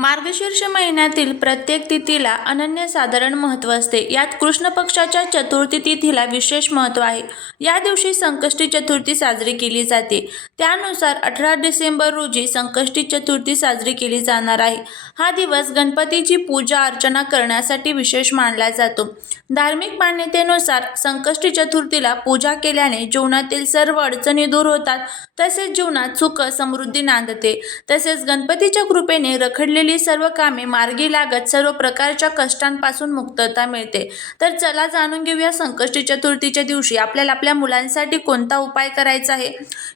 मार्गशीर्ष महिन्यातील प्रत्येक तिथीला अनन्यसाधारण महत्त्व असते. यात कृष्ण पक्षाच्या चतुर्थी तिथीला विशेष महत्त्व आहे. या दिवशी संकष्टी चतुर्थी साजरी केली जाते. त्यानुसार अठरा डिसेंबर रोजी संकष्टी चतुर्थी साजरी केली जाणार आहे. हा दिवस गणपतीची पूजा अर्चना करण्यासाठी विशेष मानला जातो. धार्मिक मान्यतेनुसार संकष्टी चतुर्थीला पूजा केल्याने जीवनातील सर्व अडचणी दूर होतात. तसेच जीवनात सुख समृद्धी नांदते. तसेच गणपतीच्या कृपेने रखडलेली सर्व कामे मार्गी लागत सर्व प्रकारच्या कष्टांपासून मुक्तता मिळते. तर चला जाणून घेऊया संकष्टी चतुर्थीच्या दिवशी आपल्याला आपल्या मुलांसाठी कोणता उपाय करायचा आहे?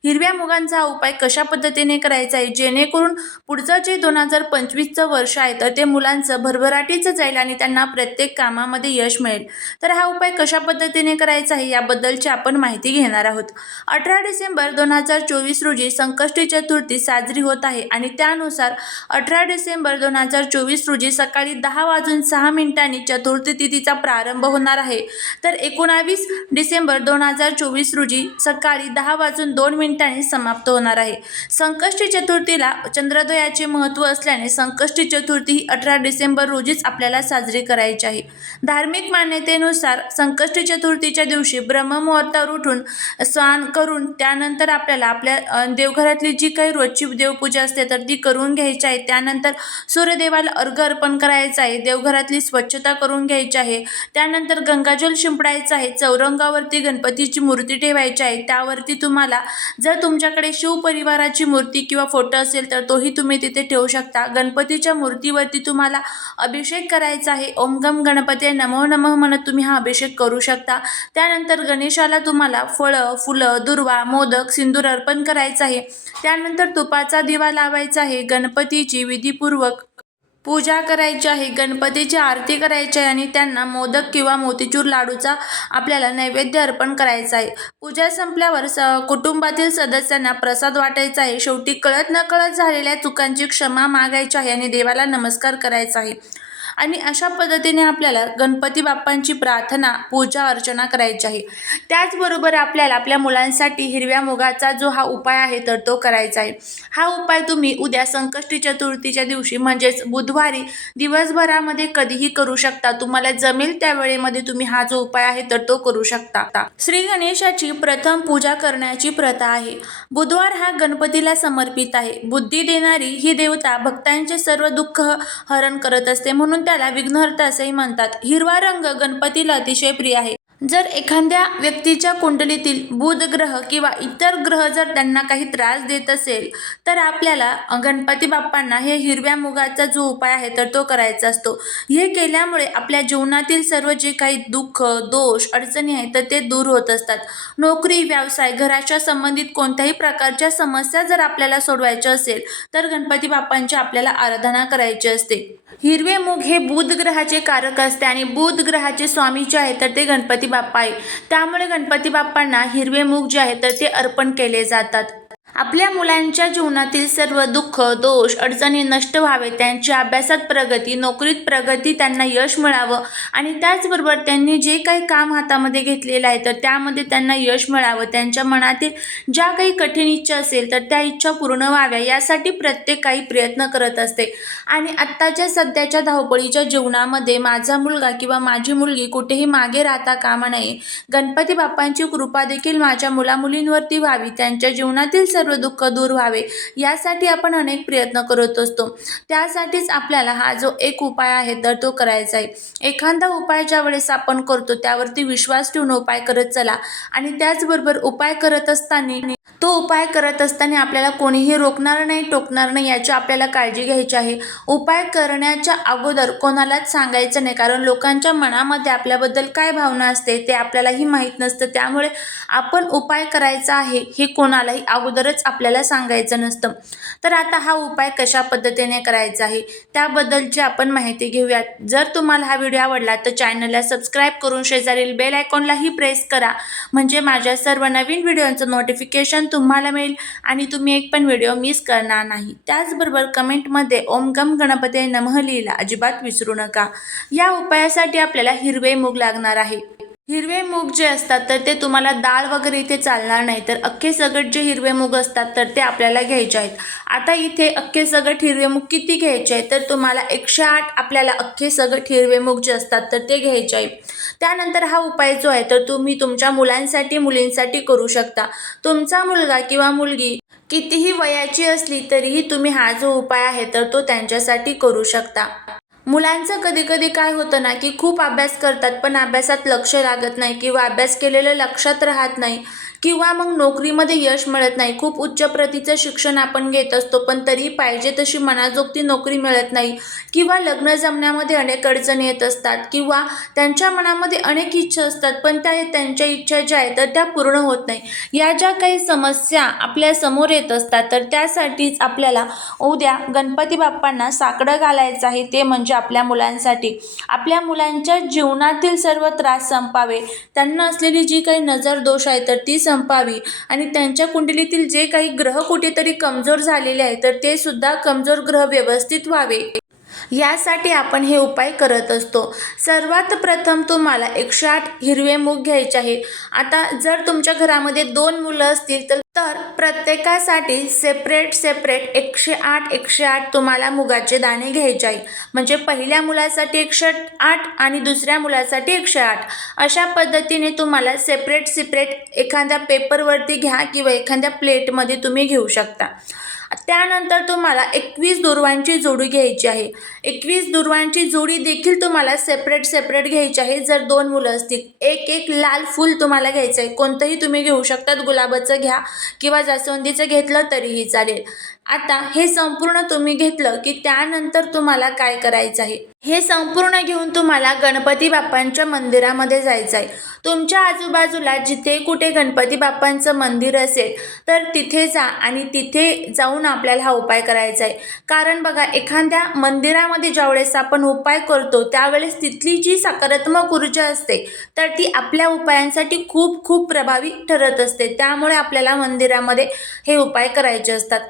हिरव्या मुगांचा हा उपाय कशा पद्धतीने करायचा आहे? जेणेकरून पुढचं जे दोन हजार पंचवीसचं वर्ष आहे तर ते मुलांचं भरभराटीचं जाईल आणि त्यांना प्रत्येक कामामध्ये यश मिळेल. तर हा उपाय कशा पद्धतीने करायचा आहे याबद्दलची आपण माहिती घेणार आहोत. अठरा डिसेंबर दोन हजार चोवीस रोजी संकष्टी चतुर्थी साजरी होत आहे आणि त्यानुसार अठरा डिसेंबर दोन हजार चोवीस रोजी सकाळी दहा वाजून सहा मिनिटांनी चतुर्थी तिथीचा प्रारंभ होणार आहे. तर एकोणावीस डिसेंबर दोन हजार चोवीस रोजी सकाळी दहा वाजून दोन मिनिटांनी समाप्त होणार आहे. संकष्टी चतुर्थीला चंद्रोदयाचे महत्त्व असल्याने संकष्टी चतुर्थी ही अठरा डिसेंबर रोजीच आपल्याला साजरी करायची आहे. धार्मिक मान्यतेनुसार संकष्टी चतुर्थीच्या दिवशी ब्रह्ममुहूर्तावर उठून स्नान करून त्यानंतर आपल्याला आपल्या देवघरातली जी काही रोजची देवपूजा असते तर ती करून घ्यायची आहे. त्यानंतर सूर्यदेवाला अर्घ अर्पण करायचं आहे देवघरातली स्वच्छता करून घ्यायची आहे. त्यानंतर गंगाजल शिंपडायचं आहे चौरंगावरती गणपतीची मूर्ती ठेवायची आहे. त्यावरती तुम्हाला जर तुमच्याकडे शिवपरिवाराची मूर्ती किंवा फोटो असेल तर तोही तुम्ही तिथे ठेवू शकता. गणपतीच्या मूर्तीवरती तुम्हाला अभिषेक करायचा आहे. ओम गम गणपती नमो नमः म्हणत तुम्ही हा अभिषेक करू शकता. त्यानंतर गणेशाला तुम्हाला फळं फुलं दुर्वा मोदक सिंदूर अर्पण करायचं आहे. त्यानंतर तुपाचा दिवा लावायचा आहे. गणपतीची विधीपूर्वक पूजा करायची आहे गणपतीची आरती करायची आहे आणि त्यांना मोदक किंवा मोतीचूर लाडूचा आपल्याला नैवेद्य अर्पण करायचा आहे. पूजा संपल्यावर स कुटुंबातील सदस्यांना प्रसाद वाटायचा आहे. शेवटी कळत नकळत झालेल्या चुकांची क्षमा मागायची आहे आणि देवाला नमस्कार करायचा आहे. आणि अशा पद्धतीने आपल्याला गणपती बाप्पांची प्रार्थना पूजा अर्चना करायची आहे. त्याचबरोबर आपल्याला आपल्या मुलांसाठी हिरव्या मुगाचा जो हा उपाय आहे तर तो करायचा आहे. हा उपाय तुम्ही उद्या संकष्टी चतुर्थीच्या दिवशी म्हणजेच बुधवारी दिवसभरामध्ये कधीही करू शकता. तुम्हाला जमेल त्या वेळेमध्ये तुम्ही हा जो उपाय आहे तर तो करू शकता. श्री गणेशाची प्रथम पूजा करण्याची प्रथा आहे. बुधवार हा गणपतीला समर्पित आहे. बुद्धी देणारी ही देवता भक्तांचे सर्व दुःख हरण करत असते. म्हणून त्याला विघ्नहर्ता असेही म्हणतात. हिरवा रंग गणपतीला अतिशय प्रिय आहे. जर एखाद्या व्यक्तीच्या कुंडलीतील बुध ग्रह किंवा इतर ग्रह जर त्यांना काही त्रास देत असेल तर आपल्याला गणपती बाप्पांना हे हिरव्या मुगाचा जो उपाय आहे तर तो करायचा असतो. हे केल्यामुळे आपल्या जीवनातील सर्व जे काही दुःख दोष अडचणी आहेत तर ते दूर होत असतात. नोकरी व्यवसाय घराच्या संबंधित कोणत्याही प्रकारच्या समस्या जर आपल्याला सोडवायच्या असेल तर गणपती बाप्पांची आपल्याला आराधना करायची असते. हिरवे मुग हे बुध ग्रहाचे कारक असते आणि बुध ग्रहाचे स्वामी जे आहे तर ते गणपती बाप्पा आहे. त्यामुळे गणपती बाप्पांना हिरवे मूग जे आहे तर ते अर्पण केले जातात. आपल्या मुलांच्या जीवनातील सर्व दुःख दोष अडचणी नष्ट व्हावे त्यांची अभ्यासात प्रगती नोकरीत प्रगती त्यांना यश मिळावं आणि त्याचबरोबर त्यांनी जे काही काम हातामध्ये घेतलेलं आहे तर त्यामध्ये त्यांना यश मिळावं. त्यांच्या मनातील ज्या काही कठीण इच्छा असेल तर त्या इच्छा पूर्ण व्हाव्या यासाठी प्रत्येक काही प्रयत्न करत असते. आणि आत्ताच्या सध्याच्या धावपळीच्या जीवनामध्ये माझा मुलगा किंवा माझी मुलगी कुठेही मागे राहता कामा नये. गणपती बाप्पांची कृपा देखील माझ्या मुलामुलींवरती व्हावी. त्यांच्या जीवनातील सर्व दुःख दूर व्हावे यासाठी आपण अनेक प्रयत्न करत असतो. त्यासाठीच आपल्याला हा जो एक उपाय आहे तर तो करायचा आहे. एखादा उपाय ज्या वेळेस आपण करतो त्यावरती विश्वास ठेवून उपाय करत चला. आणि त्याचबरोबर उपाय करत असताना तो उपाय करत असताना आपल्याला कोणीही रोखणार नाही टोकणार नाही याची आपल्याला काळजी घ्यायची आहे. उपाय करण्याच्या अगोदर कोणालाच सांगायचं नाही कारण लोकांच्या मनामध्ये आपल्याबद्दल काय भावना असते ते आपल्यालाही माहीत नसतं. त्यामुळे आपण उपाय करायचा आहे हे कोणालाही अगोदरच आपल्याला सांगायचं नसतं. तर आता हा उपाय कशा पद्धतीने करायचा आहे त्याबद्दलची आपण माहिती घेऊयात. जर तुम्हाला हा व्हिडिओ आवडला तर चॅनलला सबस्क्राईब करून शेजारील बेल आयकॉनलाही प्रेस करा. म्हणजे माझ्या सर्व नवीन व्हिडिओचं नोटिफिकेशन तुम्हाला मिळेल आणि तुम्ही एक पण व्हिडिओ मिस करणार नाही. त्याचबरोबर कमेंटमध्ये ओम गम गणपती नमः लिहिला अजिबात विसरू नका. या उपायासाठी आपल्याला हिरवे मूग लागणार आहे. हिरवे मूग जे असतात तर ते तुम्हाला डाळ वगैरे इथे चालणार नाही. तर अख्खे सगट जे हिरवे मूग असतात तर ते आपल्याला घ्यायचे आहेत. आता इथे अख्खे सगट हिरवे मूग किती घ्यायचे आहेत तर तुम्हाला एकशे आठ आपल्याला अख्खे सगट हिरवे मूग जे असतात तर ते घ्यायचे आहे त्यानंतर हा उपाय जो आहे तर तुम्ही तुमच्या मुलांसाठी मुलींसाठी करू शकता. तुमचा मुलगा किंवा मुलगी कितीही वयाची असली तरीही तुम्ही हा जो उपाय आहे तर तो त्यांच्यासाठी करू शकता. मुलांचं कधी कधी काय होतं ना की खूप अभ्यास करतात पण अभ्यासात लक्ष लागत नाही किंवा अभ्यास केलेलं लक्षात राहत नाही. किंवा मग नोकरीमध्ये यश मिळत नाही. खूप उच्च प्रतीचं शिक्षण आपण घेत असतो पण तरी पाहिजे तशी मनाजोगती नोकरी मिळत नाही किंवा लग्न जमण्यामध्ये अनेक अडचणी येत असतात किंवा त्यांच्या मनामध्ये अनेक इच्छा असतात पण त्या त्यांच्या इच्छा ज्या आहेत तर त्या पूर्ण होत नाही. या ज्या काही समस्या आपल्यासमोर येत असतात तर त्यासाठीच आपल्याला उद्या गणपती बाप्पांना साकडं घालायचं आहे ते म्हणजे आपल्या मुलांसाठी. आपल्या मुलांच्या जीवनातील सर्व त्रास संपावे. त्यांना असलेली जी काही नजर दोष आहे तर ती संपावी. आणि त्यांच्या कुंडलीतील जे काही ग्रह कुठेतरी कमजोर झालेले आहे तर ते सुद्धा कमजोर ग्रह व्यवस्थित व्हावे. यासाठी आपण हे उपाय करत असतो. सर्वात प्रथम तुम्हाला एकशे आठ हिरवे मूग घ्यायचे आहे. आता जर तुमच्या घरामध्ये दोन मुलं असतील तर तर प्रत्येकासाठी सेपरेट सेपरेट एकशे आठ एकशे आठ तुम्हाला मुगाचे दाणे घ्यायचे आहे. म्हणजे पहिल्या मुलासाठी एकशे आठ आणि दुसऱ्या मुलासाठी एकशे आठ. अशा पद्धतीने तुम्हाला सेपरेट सेपरेट एखाद्या पेपरवरती घ्या किंवा एखाद्या प्लेटमध्ये तुम्ही घेऊ शकता. त्यानंतर तुम्हाला एकवीस दुर्वांची जोडी घ्यायची आहे. एकवीस दुर्वांची जोडी देखील तुम्हाला सेपरेट सेपरेट घ्यायची आहे. जर दोन मुलं असतील एक एक लाल फूल तुम्हाला घ्यायचं आहे कोणतंही तुम्ही घेऊ शकतात. गुलाबाचं घ्या किंवा जास्वंदीचं घेतलं तरीही चालेल. आता हे संपूर्ण तुम्ही घेतलं की त्यानंतर तुम्हाला काय करायचं आहे? हे संपूर्ण घेऊन तुम्हाला गणपती बाप्पांच्या मंदिरामध्ये जायचं आहे. तुमच्या आजूबाजूला जिथे कुठे गणपती बाप्पांचं मंदिर असेल तर तिथे जा आणि तिथे जाऊन आपल्याला हा उपाय करायचा आहे. कारण बघा एखाद्या मंदिरामध्ये ज्यावेळेस आपण उपाय करतो त्यावेळेस तिथली जी सकारात्मक ऊर्जा असते तर ती आपल्या उपायांसाठी खूप खूप प्रभावी ठरत असते. त्यामुळे आपल्याला मंदिरामध्ये हे उपाय करायचे असतात.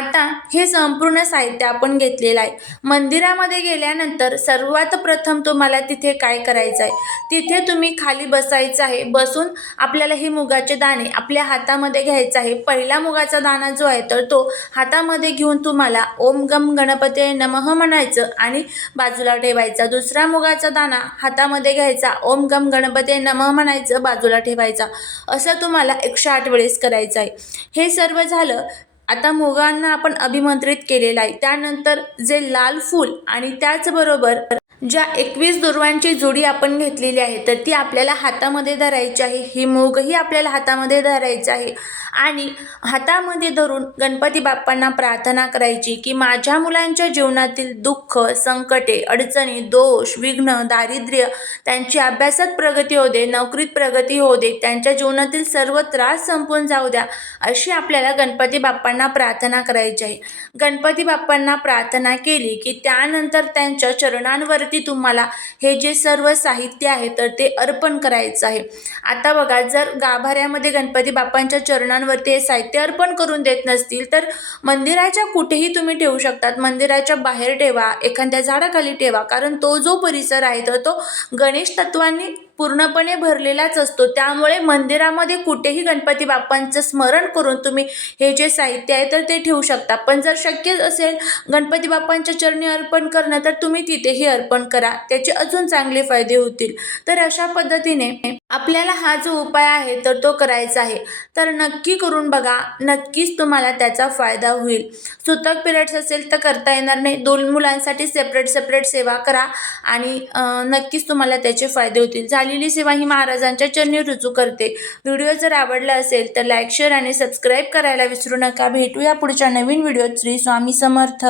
आता हे संपूर्ण साहित्य आपण घेतलेलं आहे. मंदिरामध्ये गेल्यानंतर सर्वात प्रथम तुम्हाला तिथे काय करायचं आहे? तिथे तुम्ही खाली बसायचं आहे. बसून आपल्याला हे मुगाचे दाणे आपल्या हातामध्ये घ्यायचं आहे. पहिला मुगाचा दाणा जो आहे तर तो हातामध्ये घेऊन तुम्हाला ओम गम गणपते नमः म्हणायचं आणि बाजूला ठेवायचा. दुसरा मुगाचा दाणा हातामध्ये घ्यायचा. ओम गम गणपते नमः म्हणायचं बाजूला ठेवायचा. असं तुम्हाला एकशे आठ वेळेस करायचं आहे. हे सर्व झालं आता मुगांना आपण अभिमंत्रित केलेलं आहे. त्यानंतर जे लाल फूल आणि त्याचबरोबर ज्या एकवीस दुर्वांची जोडी आपण घेतलेली आहे तर ती आपल्याला हातामध्ये धरायची आहे. ही मूगही आपल्याला हातामध्ये धरायचं आहे. आणि हातामध्ये धरून गणपती बाप्पांना प्रार्थना करायची की माझ्या मुलांच्या जीवनातील दुःख संकटे अडचणी दोष विघ्न दारिद्र्य त्यांची अभ्यासात प्रगती होऊ दे नोकरीत प्रगती होऊ दे त्यांच्या जीवनातील सर्व त्रास संपून जाऊ द्या अशी आपल्याला गणपती बाप्पांना प्रार्थना करायची आहे. गणपती बाप्पांना प्रार्थना केली की त्यानंतर त्यांच्या चरणांवर चरणांवरती तुम्हाला हे जे सर्व साहित्य आहे तर ते अर्पण करायचं आहे. आता बघा जर गाभाऱ्यामध्ये गणपती बाप्पांच्या चरणांवरती हे साहित्य अर्पण करून देत नसतील तर मंदिराच्या कुठेही तुम्ही ठेवू शकतात. मंदिराच्या बाहेर ठेवा एखाद्या झाडाखाली ठेवा कारण तो जो परिसर आहे तर तो गणेश तत्वांनी पूर्णपणे भरलेलाच असतो. त्यामुळे मंदिरामध्ये कुठेही गणपती बाप्पांचं स्मरण करून तुम्ही हे जे साहित्य आहे तर ते ठेवू शकता. पण जर शक्य असेल गणपती बाप्पांच्या चरणी अर्पण करणं तर तुम्ही तिथेही अर्पण करा. त्याचे अजून चांगले फायदे होतील. तर अशा पद्धतीने आपल्याला हा जो उपाय आहे तर तो करायचा आहे. तर नक्की करून बघा. नक्कीच तुम्हाला त्याचा फायदा होईल. सुतक पिरियड्स असेल तर करता येणार नाही. दोन मुलांसाठी सेपरेट सेपरेट सेवा करा. आणि नक्कीच तुम्हाला त्याचे फायदे होतील. झाले झालेली सेवा ही महाराजांच्या चरणी रुजू करते. व्हिडिओ जर आवडला असेल तर लाईक शेअर आणि सबस्क्राईब करायला विसरू नका. भेटूया पुढच्या नवीन व्हिडिओत श्री स्वामी समर्थ.